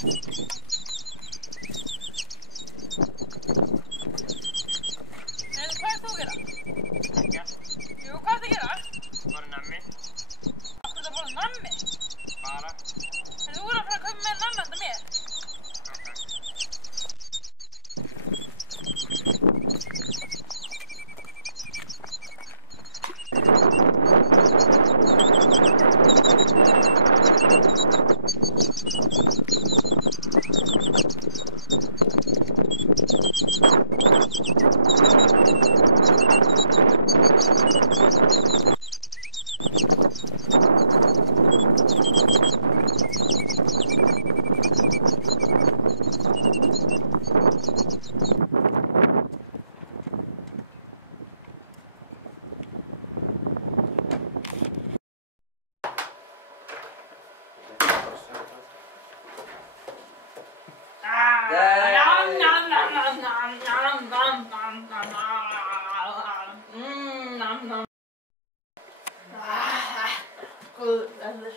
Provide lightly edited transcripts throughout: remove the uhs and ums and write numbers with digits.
Hvað ert þú að gera? Ekkert. Jú, hvað ert að gera? Bara nammi. Áttu þetta að borða nammi? Bara. En þú að fara að kaupa með nammi handa mér? Góður verður.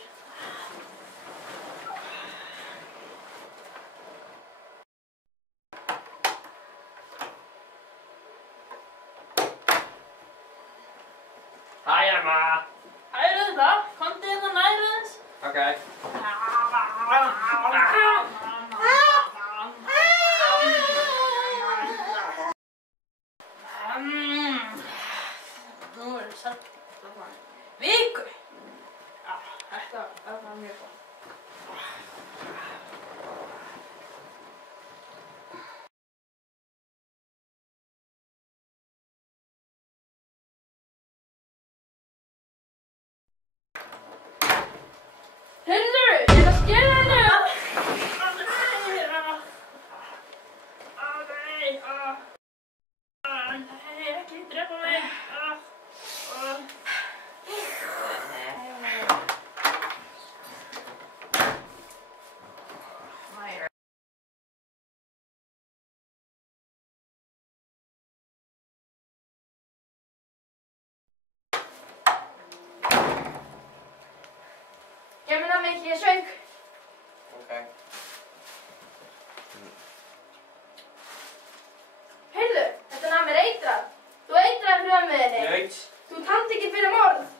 Hæ, Emma. Hæru þetta, komdu hérna nær aðeins. Ok. Nú er það satt viku. Já, þetta var mjög gott. Heyrðu, ég er að skera henni. Nei, ekki drepa mig. Kemur það mikið í söng? Ok. Heyrðu, þetta nammi er eitrað. Þú eitraði frömmuðinni. Naut. Þú kannt ekki fyrir morð.